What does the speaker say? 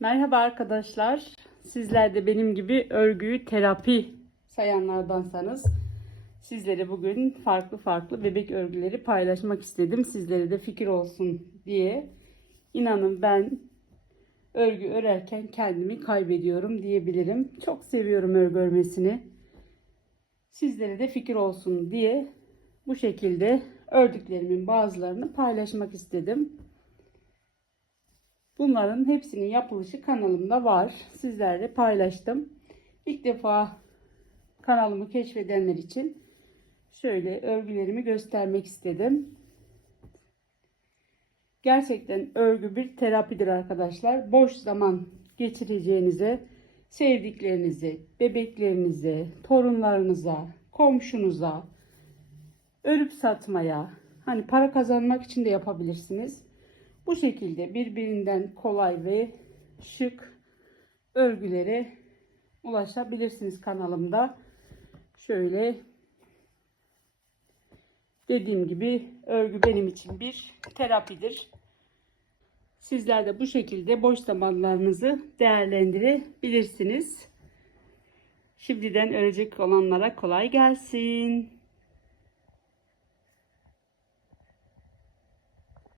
Merhaba arkadaşlar. Sizler de benim gibi örgüyü terapi sayanlardansanız sizlere bugün farklı farklı bebek örgüleri paylaşmak istedim. Sizlere de fikir olsun diye. İnanın ben örgü örerken kendimi kaybediyorum diyebilirim. Çok seviyorum örgü örmesini. Sizlere de fikir olsun diye bu şekilde ördüklerimin bazılarını paylaşmak istedim. Bunların hepsinin yapılışı kanalımda var. Sizlerle paylaştım. İlk defa kanalımı keşfedenler için şöyle örgülerimi göstermek istedim. Gerçekten örgü bir terapidir arkadaşlar. Boş zaman geçireceğinize, sevdiklerinize, bebeklerinize, torunlarınıza, komşunuza, örüp satmaya, hani para kazanmak için de yapabilirsiniz. Bu şekilde birbirinden kolay ve şık örgülere ulaşabilirsiniz kanalımda. Şöyle dediğim gibi örgü benim için bir terapidir. Sizler de bu şekilde boş zamanlarınızı değerlendirebilirsiniz. Şimdiden örecek olanlara kolay gelsin.